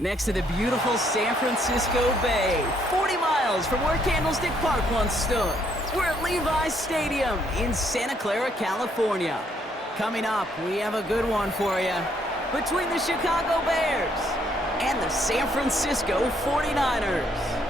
next to the beautiful San Francisco Bay, 40 miles from where Candlestick Park once stood. We're at Levi's Stadium in Santa Clara, California. Coming up, we have a good one for you. Between the Chicago Bears and the San Francisco 49ers.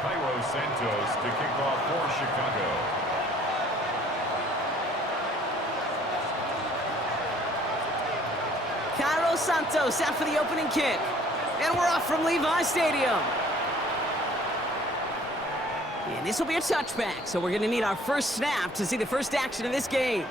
Cairo Santos to kick off for Chicago. Cairo Santos out for the opening kick. And we're off from Levi's Stadium. And this will be a touchback, so we're going to need our first snap to see the first action of this game.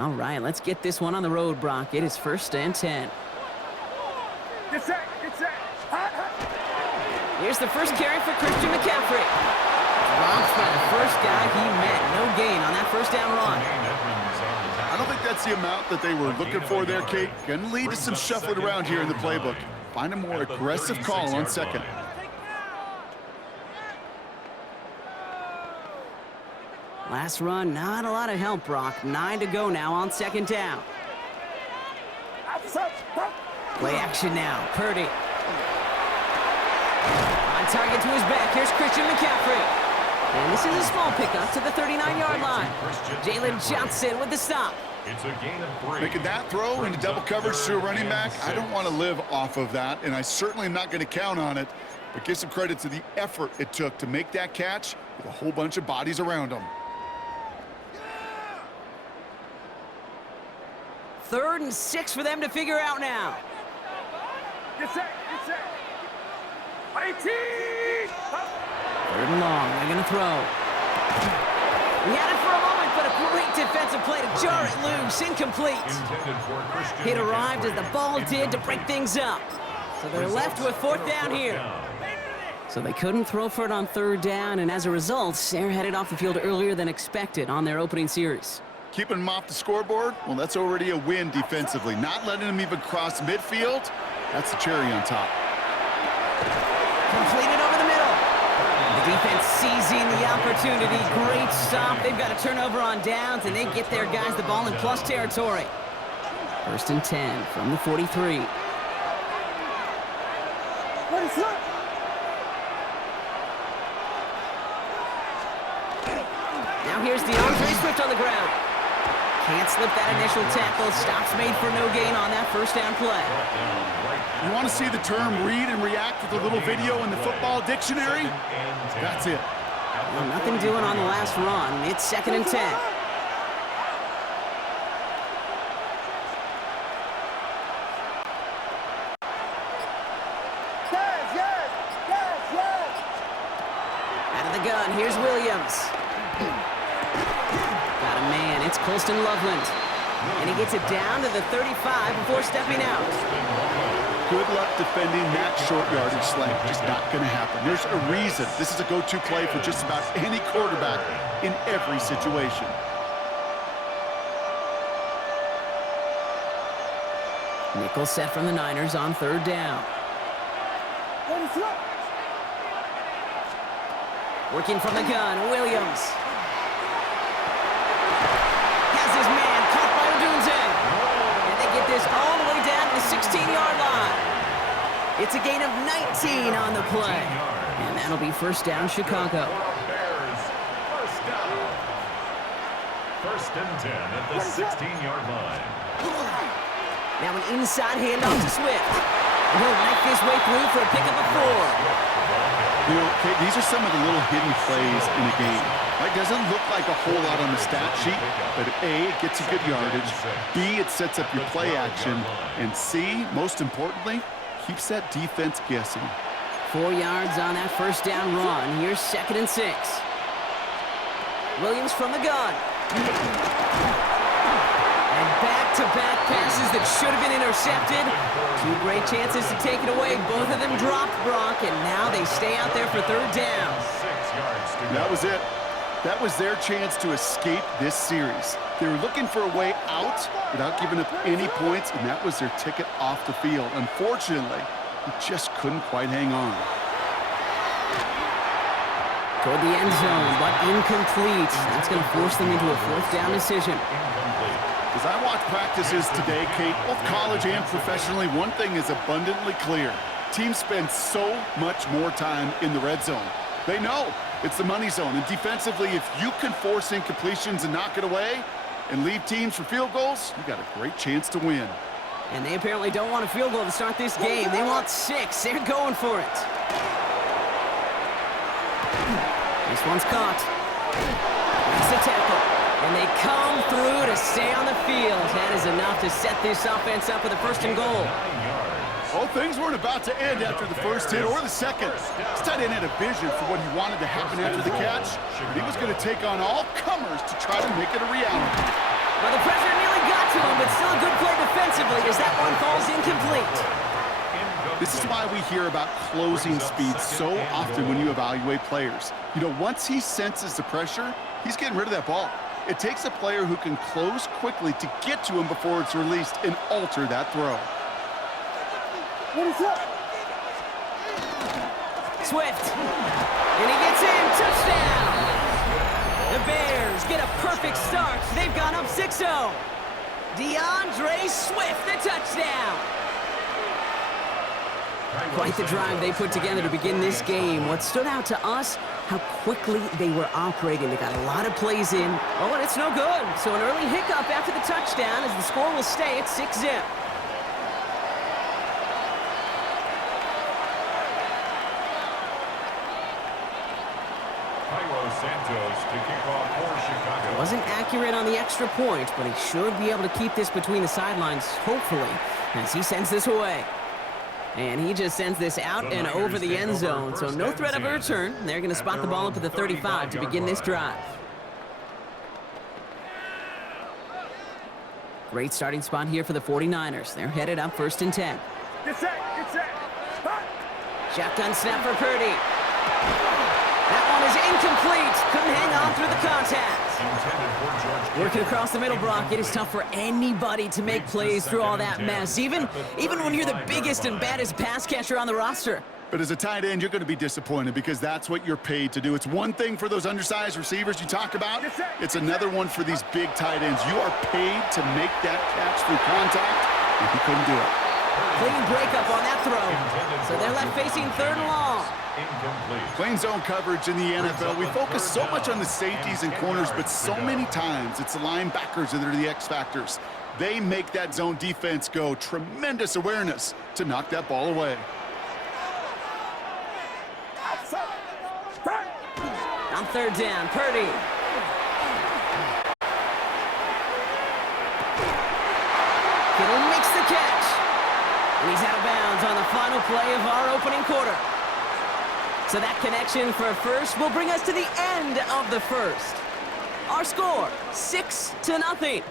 All right, let's get this one on the road, Brock. It is 1st and 10. Get set, get set. Here's the first carry for Christian McCaffrey. Drops by the first guy he met. No gain on that first down run. I don't think that's the amount that they were looking for there, Kate. Going to lead to some shuffling around here in the playbook. Find a more aggressive call on second. Last run, not a lot of help, Brock. 9 to go now on 2nd down. Play action now. Purdy. On target to his back. Here's Christian McCaffrey. And this is a small pickup to the 39-yard line. Jalen Johnson with the stop. It's a gain of 3. Making that throw into double coverage to a running back, I don't want to live off of that, and I certainly am not going to count on it. But give some credit to the effort it took to make that catch with a whole bunch of bodies around him. 3rd and 6 for them to figure out now. Get set, get set. 18. 3rd and long, they're going to throw. He had it for a moment, but a great defensive play to jar it loose. Incomplete. It arrived as the ball did to break things up. So they're left with 4th down here. So they couldn't throw for it on 3rd down, and as a result, they're headed off the field earlier than expected on their opening series. Keeping him off the scoreboard, well, that's already a win defensively. Not letting him even cross midfield, that's the cherry on top. Completed over the middle. The defense seizing the opportunity. Great stop. They've got a turnover on downs, and they get their guys the ball in plus territory. 1st and 10 from the 43. Now here's DeAndre Swift on the ground. Can't slip that initial tackle. Stops made for no gain on that 1st down play. You want to see the term read and react with a little video in the football dictionary? That's it. Well, nothing doing on the last run. It's 2nd and 10. Out of the gun, here's Williams. Got a man, it's Colston Loveland. And he gets it down to the 35 before stepping out. Good luck defending that short yardage slant. Just not going to happen. There's a reason this is a go-to play for just about any quarterback in every situation. Nickel set from the Niners on 3rd down. Working from the gun, Williams. Has his man caught by Odunze. And they get this all the way down to the 16-yard line. It's a gain of 19 on the play. And that'll be 1st down, Chicago. Bears, 1st down. 1st and 10 at the 16-yard line. Now an inside handoff to Swift. And he'll knife his way through for a pickup of 4. You know, Kate, these are some of the little hidden plays in a game. It doesn't look like a whole lot on the stat sheet, but A, it gets you good yardage, B, it sets up your play action, and C, most importantly, keeps that defense guessing. 4 yards on that first down run. Here's 2nd and 6. Williams from the gun. And back-to-back passes that should have been intercepted. 2 great chances to take it away. Both of them dropped, Brock, and now they stay out there for 3rd down. 6 yards to go. That was it. That was their chance to escape this series. They were looking for a way out without giving up any points, and that was their ticket off the field. Unfortunately, he just couldn't quite hang on. Toward the end zone, but incomplete. That's going to force them into a 4th down decision. As I watch practices today, Kate, both college and professionally, one thing is abundantly clear. Teams spend so much more time in the red zone. They know it's the money zone, and defensively, if you can force incompletions and knock it away and leave teams for field goals, you got a great chance to win. And they apparently don't want a field goal to start this game. They want 6. They're going for it. This one's caught. That's a tackle. And they come through to stay on the field. That is enough to set this offense up with a 1st and goal. Well, things weren't about to end after the first hit or the second. This tight end had a vision for what he wanted to happen after the catch. He was going to take on all comers to try to make it a reality. Well, the pressure nearly got to him, but still a good play defensively as that one falls incomplete. This is why we hear about closing speed so often when you evaluate players. You know, once he senses the pressure, he's getting rid of that ball. It takes a player who can close quickly to get to him before it's released and alter that throw. What is up? Swift. And he gets in. Touchdown. The Bears get a perfect start. They've gone up 6-0. DeAndre Swift, the touchdown. Quite the drive they put together to begin this game. What stood out to us, how quickly they were operating. They got a lot of plays in. Oh, and it's no good. So an early hiccup after the touchdown as the score will stay at 6-0. Santos to kick off for Chicago. Wasn't accurate on the extra point, but he should be able to keep this between the sidelines, hopefully, as he sends this away. And he just sends this out and over the end zone, so no threat of a return. They're going to spot the ball up at the 35 to begin this drive. Great starting spot here for the 49ers. They're headed up 1st and 10. Get set, get set. Huh? Shotgun snap for Purdy. That one is incomplete. Couldn't hang on through the contact. Working across the middle, Brock, it is tough for anybody to make plays through all that mess, even when you're the biggest and baddest pass catcher on the roster. But as a tight end, you're going to be disappointed because that's what you're paid to do. It's one thing for those undersized receivers you talk about. It's another one for these big tight ends. You are paid to make that catch through contact, and he couldn't do it. Clean breakup on that throw. So they're left facing 3rd and long. Playing zone coverage in the NFL, we focus so much on the safeties and corners, but so many times it's the linebackers that are the X factors. They make that zone defense go. Tremendous awareness to knock that ball away. On 3rd down, Purdy. Kittle makes the catch. And he's out of bounds on the final play of our opening quarter. So that connection for a first will bring us to the end of the first. Our score, 6-0.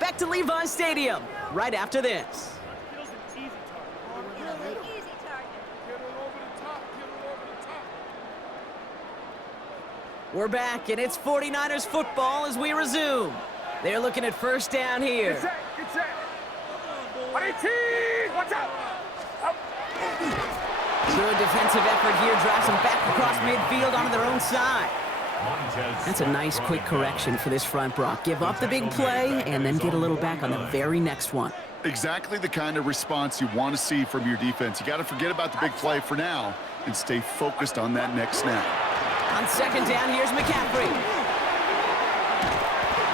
Back to Levi's Stadium right after this. We're back, and it's 49ers football as we resume. They're looking at 1st down here. Get set, get set. 118, watch out. Up. Good defensive effort here, drives them back across midfield onto their own side. That's a nice quick correction for this front, Brock. Give up the big play and then get a little back on the very next one. Exactly the kind of response you want to see from your defense. You got to forget about the big play for now and stay focused on that next snap. On 2nd down, here's McCaffrey.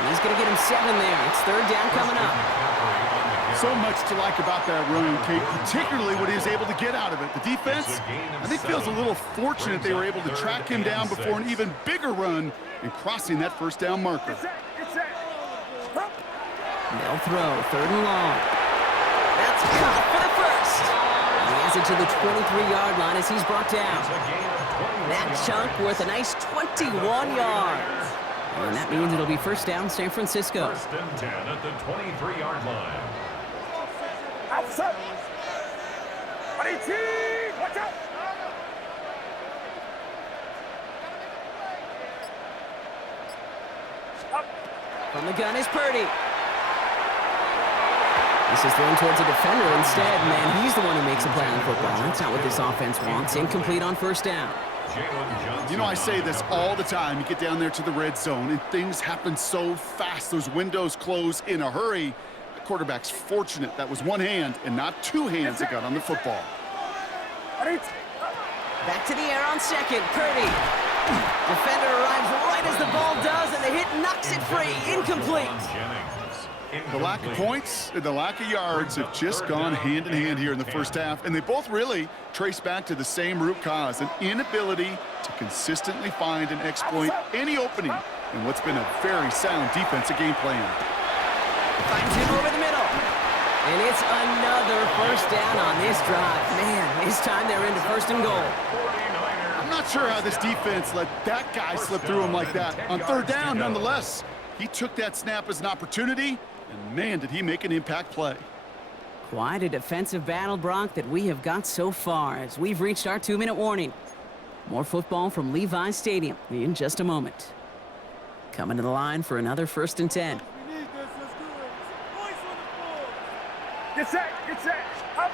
And he's going to get him 7 there. It's 3rd down coming up. So much to like about that run, Kate, particularly what he was able to get out of it. The defense, I think, feels a little fortunate they were able to track him down before an even bigger run and crossing that 1st down marker. Get set, get set. Up. They'll throw 3rd and long. That's caught for the first. And he has a to the 23-yard line as he's brought down. It's a gain of 21 That chunk yards. worth a nice 21 yards. And that means it'll be first down San Francisco. First and 10 at the 23-yard line. Outside. 18. Watch out. Up. From the gun is Purdy. This is thrown towards a defender instead. Man, he's the one who makes a play on football. That's not what this offense wants. Incomplete on first down. Jalen Johnson. You know, I say this all the time. You get down there to the red zone, and things happen so fast. Those windows close in a hurry. The quarterback's fortunate that was one hand and not two hands that got on the football. 18. Back to the air on second. Purdy. Defender arrives right as the ball does, and the hit knocks it free. Incomplete. Jennings. The lack of points and the lack of yards have just gone hand in hand here in the first half, and they both really trace back to the same root cause, an inability to consistently find and exploit any opening in what's been a very sound defensive game plan. Finds him over the middle. And it's another first down on this drive. Man, this time they're into first and goal. I'm not sure how this defense let that guy slip through him like that. On third down, nonetheless, he took that snap as an opportunity, and man, did he make an impact play. Quite a defensive battle, Brock, that we have got so far as we've reached our 2-minute warning. More football from Levi's Stadium in just a moment. Coming to the line for another first and 10. Get set. Get set. Up.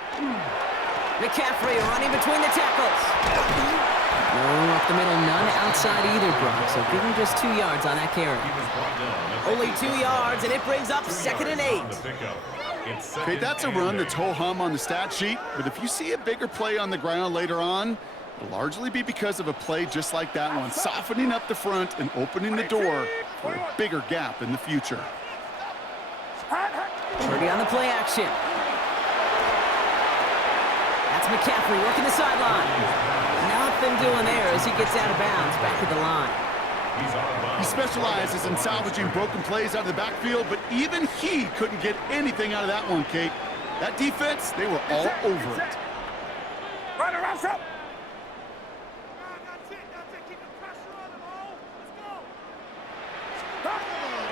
McCaffrey running between the tackles. No up the middle, none outside either, Brock. So give him just 2 yards on that carry. Only 2 yards, and it brings up second and 8. Okay, that's a run that's ho-hum on the stat sheet, but if you see a bigger play on the ground later on, it'll largely be because of a play just like that one, softening up the front and opening the door for a bigger gap in the future. Purdy on the play action. That's McCaffrey working the sideline. Nothing doing there as he gets out of bounds back at the line. He specializes in salvaging broken plays out of the backfield, but even he couldn't get anything out of that one, Kate. That defense, they were all over it. Run around, up.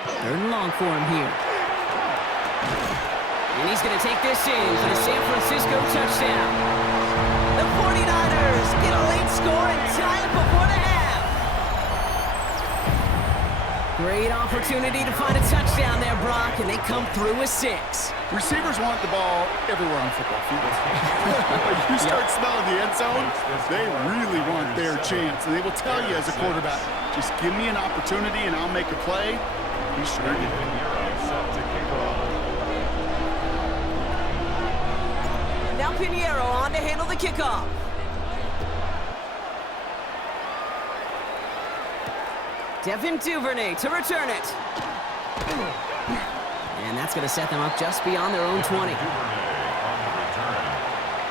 Third and long for him here. And he's going to take this in for the San Francisco touchdown. The 49ers get a late score and tie it before the half. Great opportunity to find a touchdown there, Brock, and they come through with 6. Receivers want the ball everywhere on football field. When you start smelling the end zone, they really want their chance. And they will tell you as a quarterback, just give me an opportunity and I'll make a play. He sure did. Now Pinheiro on to handle the kickoff. Devin Duvernay to return it. And that's going to set them up just beyond their own 20. Duvernay on the return.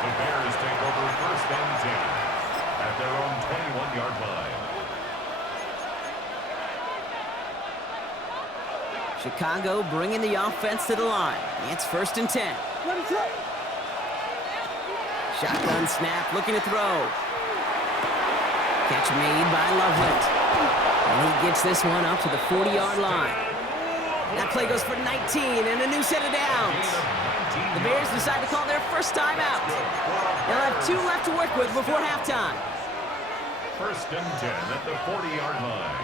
The Bears take over first and 10 at their own 21-yard line. Chicago bringing the offense to the line. It's first and 10. Shotgun snap, looking to throw. Catch made by Loveland. And he gets this one up to the 40-yard line. That play goes for 19 and a new set of downs. The Bears decide to call their first timeout. They'll have 2 left to work with before halftime. First and 10 at the 40-yard line.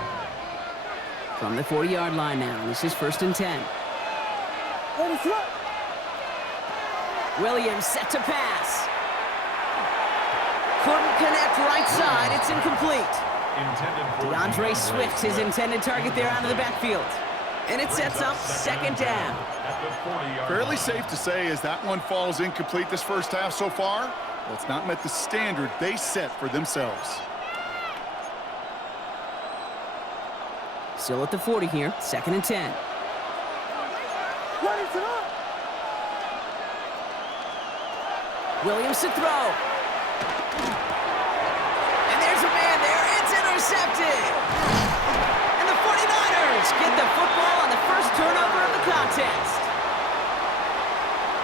From the 40-yard line now, this is first and 10. Williams set to pass. Couldn't connect right side. It's incomplete. DeAndre Swift, his intended target there out of the backfield. And it sets up second down. Fairly safe to say as that one falls incomplete this first half so far, well, it's not met the standard they set for themselves. Still at the 40 here, second and 10. Williams to throw. And there's a man there. It's intercepted. And the 49ers get the football on the first turnover of the contest.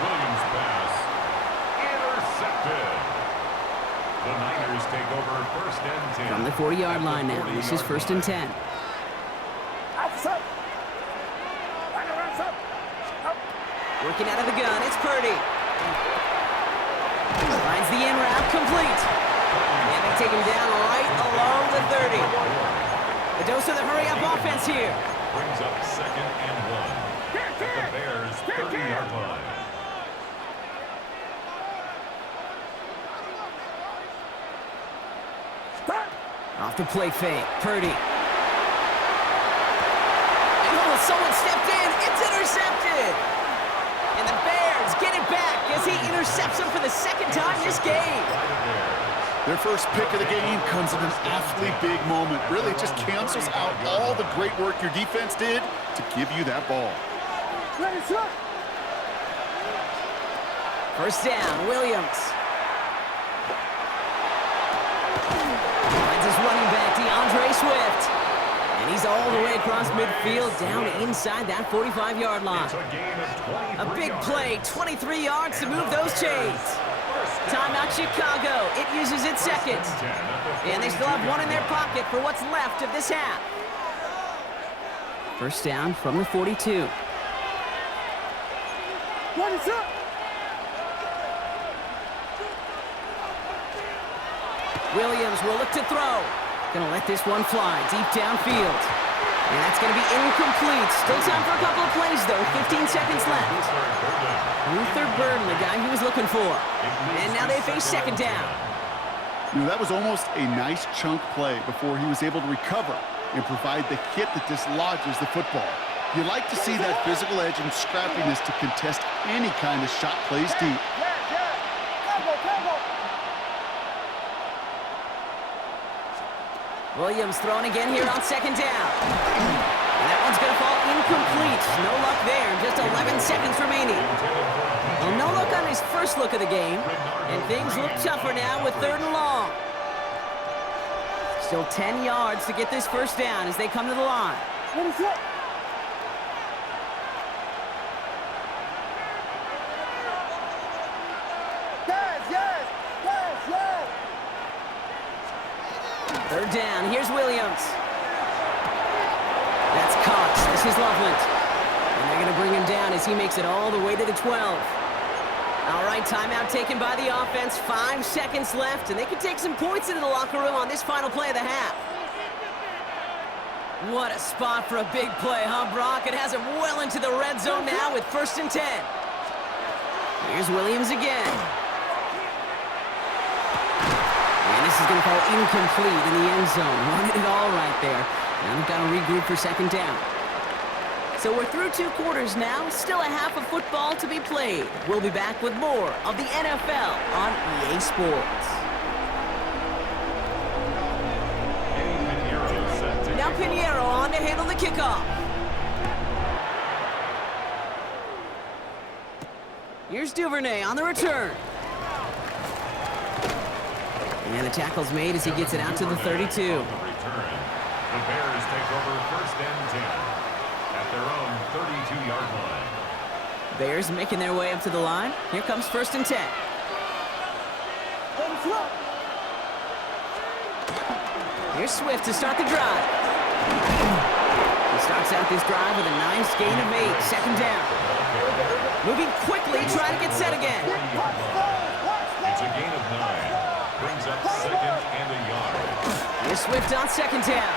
Williams pass intercepted. The Niners take over first and 10. From the 40-yard line now. This is first and 10. Outside. Right around up. Up. Working out of the gun, it's Purdy. Finds the in route, complete. And they take him down right along the 30. The dose of the hurry-up offense here. Brings up second and 1. At the Bears' 30-yard line. Off the play fake, Purdy. Oh, someone stepped in. It's intercepted. And the Bears get it back as he intercepts him for the second time this game. Their first pick of the game comes at an awfully big moment. Really just cancels out all the great work your defense did to give you that ball. Ready, set. First down, Williams. Finds his running back, DeAndre Swift. And he's all the way across midfield, down inside that 45-yard line. It's a gain of 23 A big yards. play, 23 yards to move those chains. Timeout Chicago. It uses its second. And they still have one in their pocket for what's left of this half. First down from the 42. Ready, set. Williams will look to throw. Gonna let this one fly deep downfield. And that's gonna be incomplete. Still time for a couple of plays though. 15 seconds left. Luther Burden, the guy he was looking for. And now they face second down. You know, that was almost a nice chunk play before he was able to recover and provide the hit that dislodges the football. You like to see that physical edge and scrappiness to contest any kind of shot plays deep. Combo. Williams throwing again here on second down. And that one's going to fall incomplete. No luck there. Just 11 seconds remaining. Well, no luck on his first look of the game. And things look tougher now with third and long. Still 10 yards to get this first down as they come to the line. Ready, set. Yes. Third down. Here's Williams. That's Cox. This is Loveland. And they're going to bring him down as he makes it all the way to the 12. All right, timeout taken by the offense. 5 seconds left, and they can take some points into the locker room on this final play of the half. What a spot for a big play, huh, Brock? It has him well into the red zone now with first and 10. Here's Williams again. And this is going to fall incomplete in the end zone. Wanted it all right there. Now they've got to regroup for second down. So we're through 2 quarters now. Still a half of football to be played. We'll be back with more of the NFL on EA Sports. Now Pinheiro on to handle the kickoff. Here's Duvernay on the return. And the tackle's made as he gets it out to the 32. The Bears take over first and 10 at their own 32-yard line. Bears making their way up to the line. Here comes first and 10. Here's Swift to start the drive. He starts out this drive with a nice gain of 8. Second down. Moving quickly, trying to get set again. It's a gain of 9. Brings up second and a yard. Here's Swift on second down.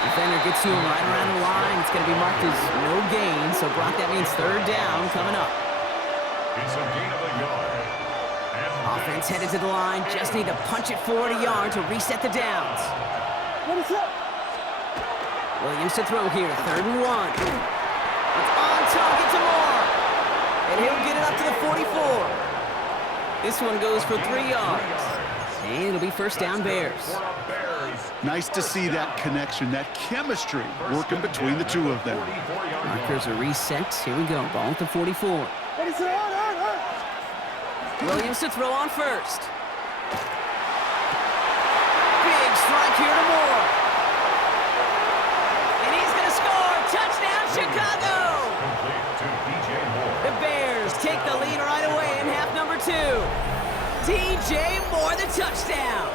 Defender gets to him right around the line. It's going to be marked as no gain. So, Brock, that means third down coming up. It's a gain of a yard. And Offense headed to the line. Just need to punch it forward a yard to reset the downs. Williams to throw here. Third and 1. It's on target to Moore. And he'll get it up to the 44. This one goes for 3 yards. And it'll be first down Bears. Nice to see that connection, that chemistry working between the two of them. Markers are reset. Here we go. Ball at the 44. Williams to throw on first. Big strike here to Moore. And he's going to score. Touchdown, Chicago! complete to DJ Moore. The Bears take the lead right away in half number 2. DJ Moore, the touchdown.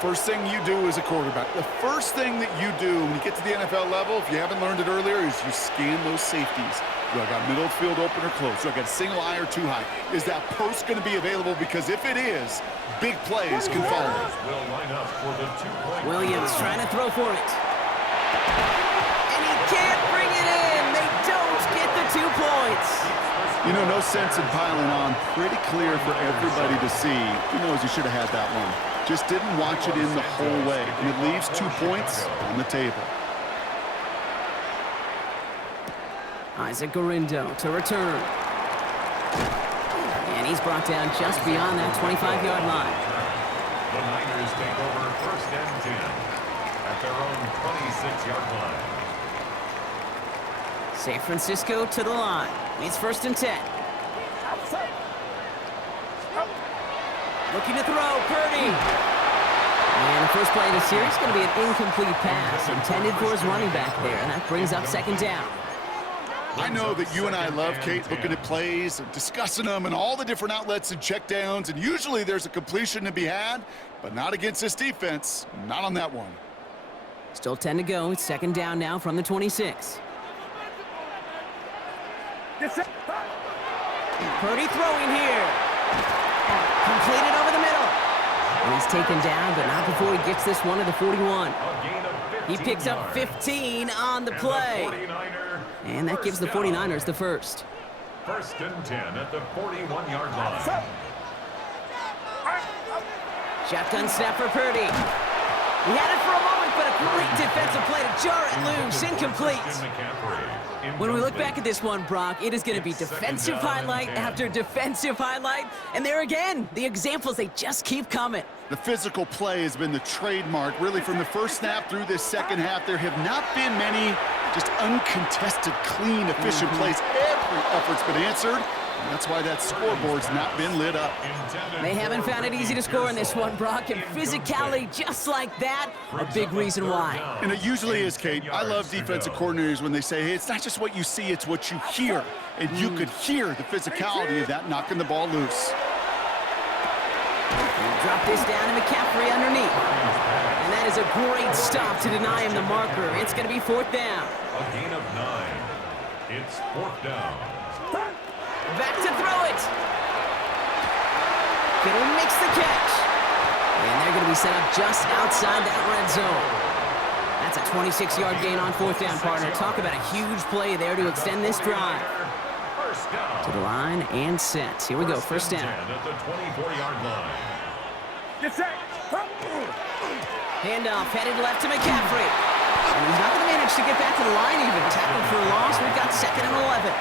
First thing you do as a quarterback, the first thing that you do when you get to the NFL level, if you haven't learned it earlier, is you scan those safeties. Do I got middle field open or close? Do I got a single eye or two high? Is that post going to be available? Because if it is, big plays can follow. Will line up for the 2-point. Williams trying to throw for it. And he can't bring it in. They don't get the 2 points. You know, no sense in piling on. Pretty clear for everybody to see. He knows he should have had that one. Just didn't watch it in the whole way. And it leaves 2 points on the table. Isaac Gurindo to return. And he's brought down just beyond that 25-yard line. The Niners take over 1st and 10 at their own 26-yard line. San Francisco to the line. It's 1st and 10. Looking to throw, Purdy. And the first play of the series is going to be an incomplete pass intended for his running back there, and that brings up 2nd down. I know that you and I love, Kate, looking at plays and discussing them and all the different outlets and checkdowns, and usually there's a completion to be had, but not against this defense. Not on that one. Still 10 to go. It's 2nd down now from the 26. Purdy throwing here. Completed over the middle. And he's taken down, but not before he gets this one to the 41. He picks up 15 on the play. And that gives the 49ers the first. 1st and 10 at the 41-yard line. Shotgun snap for Purdy. He had it for a moment, but a great defensive play to jar it loose. Incomplete. When we look back at this one, Brock, it is going to be defensive highlight after defensive highlight. And there again, the examples, they just keep coming. The physical play has been the trademark. Really, from the first snap through this second half, there have not been many just uncontested, clean, efficient plays. Every effort's been answered. And that's why that scoreboard's not been lit up. They haven't found it easy to score in this one, Brock, and physicality just like that, a big reason why. And it usually is, Kate. I love defensive coordinators when they say, hey, it's not just what you see, it's what you hear. And you could hear the physicality of that knocking the ball loose. Drop this down to McCaffrey underneath. And that is a great stop to deny him the marker. It's going to be 4th down. A gain of 9. It's 4th down. Back to throw it. Kittle makes the catch. And they're going to be set up just outside that red zone. That's a 26-yard gain on 4th down, partner. Talk about a huge play there to extend this drive. To the line and set. Here we go, 1st down. At the 24-yard line. Handoff headed left to McCaffrey. And he's not going to manage to get back to the line even. Tackled for a loss. We've got 2nd and 11.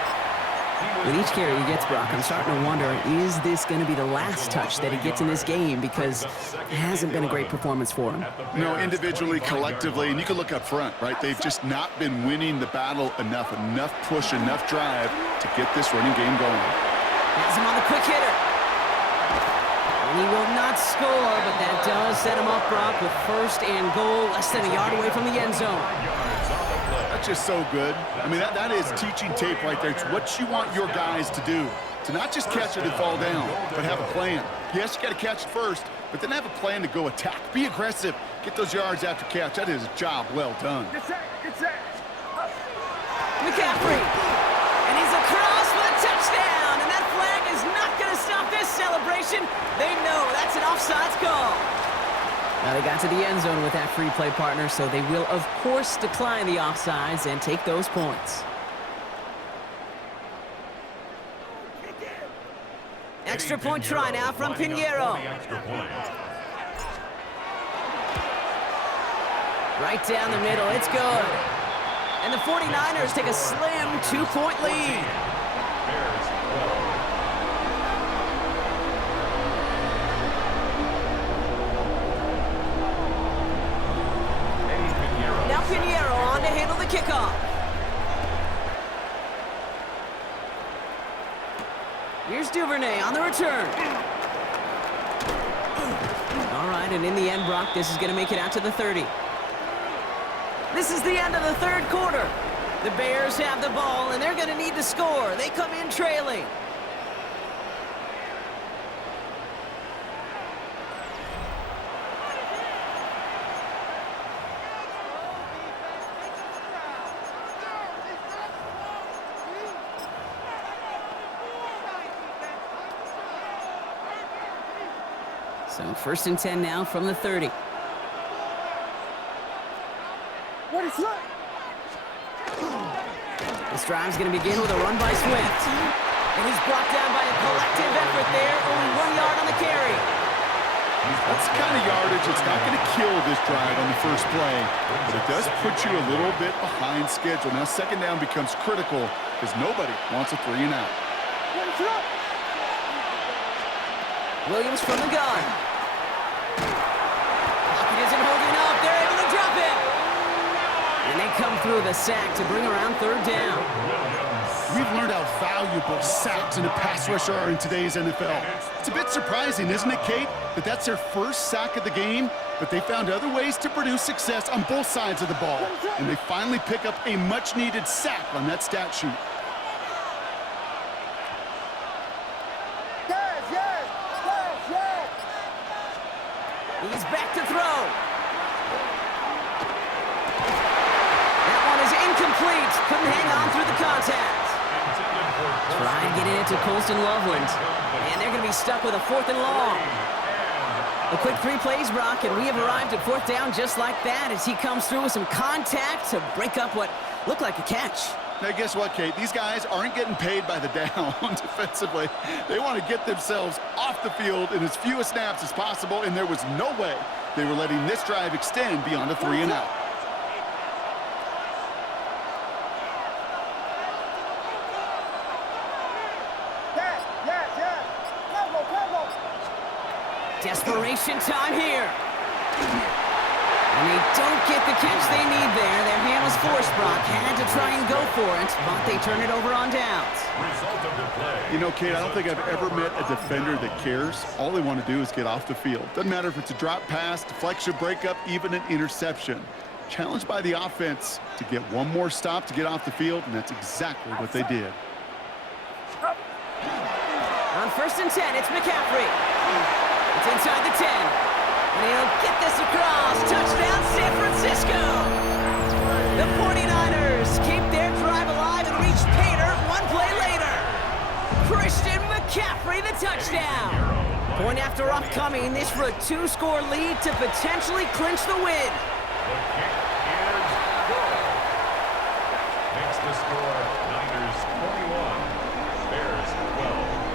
With each carry he gets, Brock, I'm starting to wonder, is this going to be the last touch that he gets in this game? Because it hasn't been a great performance for him. No, individually, collectively, and you can look up front, right? They've just not been winning the battle enough push, enough drive to get this running game going. Has him on the quick hitter. And he will not score, but that does set him up, Brock, with 1st and goal, less than a yard away from the end zone. That's just so good. I mean, that is teaching tape right there. It's what you want your guys to do. To not just catch it and fall down, but have a plan. Yes, you got to catch it first, but then have a plan to go attack. Be aggressive. Get those yards after catch. That is a job well done. McCaffrey. And he's across for the touchdown. And that flag is not going to stop this celebration. They know that's an offsides call. Now they got to the end zone with that free play, partner, so they will, of course, decline the offsides and take those points. Extra point try now from Pinheiro. Right down the middle, it's good. And the 49ers take a slim 2-point lead. Now Pinheiro on to handle the kickoff. Here's Duvernay on the return. All right, and in the end, Brock, this is going to make it out to the 30. This is the end of the 3rd quarter. The Bears have the ball, and they're going to need to score. They come in trailing. So 1st and 10 now from the 30. Ready, set. This drive's going to begin with a run by Swift. And he's brought down by a collective effort there. Only 1 yard on the carry. That's the kind of yardage that's not going to kill this drive on the first play, but it does put you a little bit behind schedule. Now, 2nd down becomes critical because nobody wants a 3 and out. Ready, set. Williams from the gun. Pocket isn't holding up. They're able to drop it. And they come through the sack to bring around 3rd down. We've learned how valuable sacks in a pass rush are in today's NFL. It's a bit surprising, isn't it, Kate, that that's their first sack of the game, but they found other ways to produce success on both sides of the ball, and they finally pick up a much-needed sack on that stat sheet. Yes, yes, yes, yes. He's back to throw. That one is incomplete. Couldn't hang on through the contact. Try getting it to Colston Loveland. And they're going to be stuck with a 4th and long. A quick 3 plays, Brock, and we have arrived at 4th down just like that as he comes through with some contact to break up what looked like a catch. Now, guess what, Kate? These guys aren't getting paid by the down defensively. They want to get themselves off the field in as few snaps as possible, and there was no way they were letting this drive extend beyond a 3 and out. Yes, yes, yes. Combo, combo. Desperation time here. And they don't get the catch they need there. Their hand was forced, Brock. Had to try and go for it, but they turn it over on downs. Result of the play. You know, Kate, I don't think I've ever met a defender that cares. All they want to do is get off the field. Doesn't matter if it's a drop pass, deflection, breakup, even an interception. Challenged by the offense to get one more stop to get off the field, and that's exactly what they did. On 1st and 10, it's McCaffrey. It's inside the 10. And he'll get this across. Touchdown, San Francisco. The 49ers keep their drive alive and reach Pater 1 play later. Christian McCaffrey, the touchdown. Point after upcoming, this for a 2-score lead to potentially clinch the win. The kick is good. Makes the score Niners 21, Bears 12.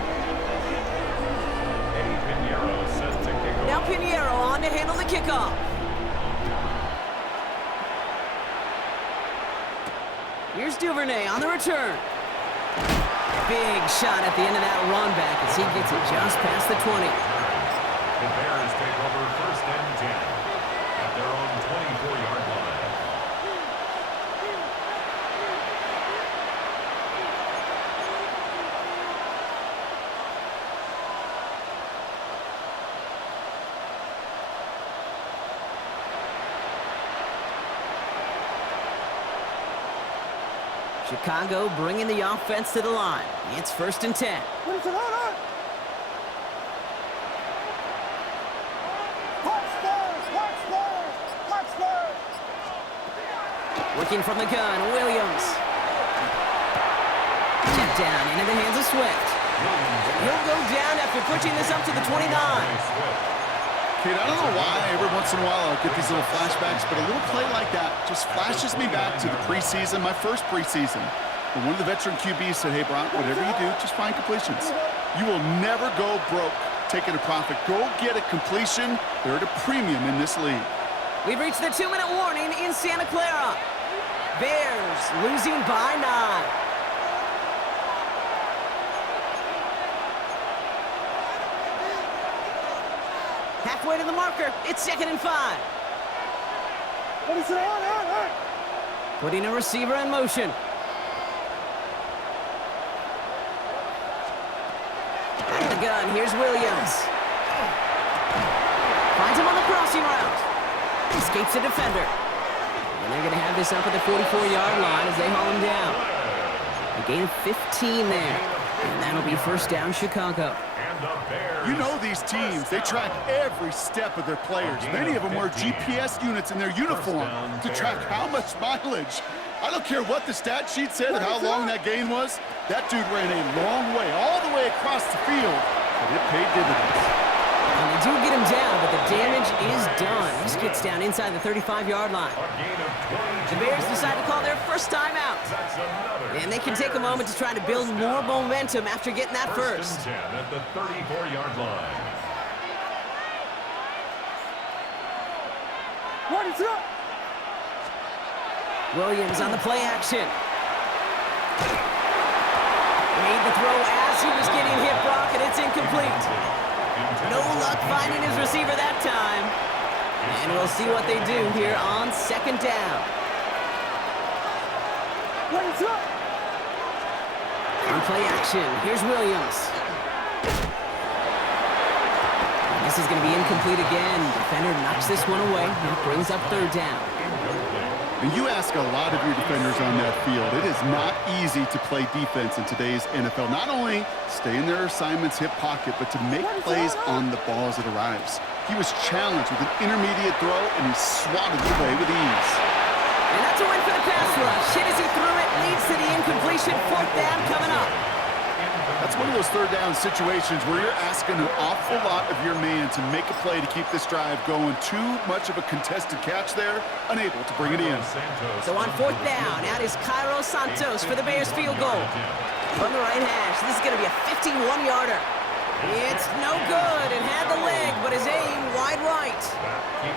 Eddie Pinheiro set to kick off. Now Pinheiro on to handle the kickoff. Here's Duvernay on the return. Big shot at the end of that run back as he gets it just past the 20. The Bears take over 1st and 10 at their own 24-yard line. Chicago bringing the offense to the line. It's 1st and 10. Ready, set, hold on. Touchdown, touchdown. Working from the gun, Williams. Check down into the hands of Swift. He'll go down after pushing this up to the 29. Kate, I don't know why every once in a while I'll get these little flashbacks, but a little play like that just flashes me back to the preseason, my first preseason. And one of the veteran QBs said, hey, Brock, whatever you do, just find completions. You will never go broke taking a profit. Go get a completion. They're at a premium in this league. We've reached the 2-minute warning in Santa Clara. Bears losing by 9. Halfway to the marker, it's 2nd and 5. Ready, set, on. Putting a receiver in motion. Out of the gun, here's Williams. Finds him on the crossing route. Escapes the defender. And they're going to have this up at the 44-yard line as they haul him down. A gain of 15 there. And that'll be 1st down, Chicago. You know these teams, they track every step of their players. Many of them wear GPS units in their uniform to track how much mileage. I don't care what the stat sheet said and how long that gain was. That dude ran a long way, all the way across the field, but it paid dividends. And they do get him down, but the damage is done. He just gets down inside the 35-yard line. The Bears decide to call their first timeout. And they can take a moment to try to build more momentum after getting that first. First and 10 at the 34-yard line. Williams on the play action. Made the throw as he was getting hit, Brock, and it's incomplete. No luck finding his receiver that time. And we'll see what they do here on second down. On play action, here's Williams. This is going to be incomplete again. Defender knocks this one away and brings up third down. And you ask a lot of your defenders on that field. It is not easy to play defense in today's NFL. Not only stay in their assignment's hip pocket, but to make plays on the ball as it arrives. He was challenged with an intermediate throw, and he swatted it away with ease. And that's a win for the pass rush. Hit as he threw it, leads to the incompletion. Fourth down coming up. That's one of those third down situations where you're asking an awful lot of your man to make a play to keep this drive going. Too much of a contested catch there, unable to bring it in. So on fourth down, out is Cairo Santos for the Bears field goal. From the right hash, this is going to be a 51-yarder. It's no good. It had the leg, but his aim wide right.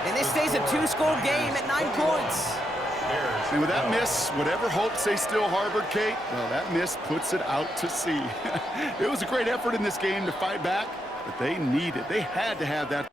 And this stays a two-score game at 9 points. And with that miss, whatever hopes they still harbored, Kate, well, that miss puts it out to sea. It was a great effort in this game to fight back, but they had to have that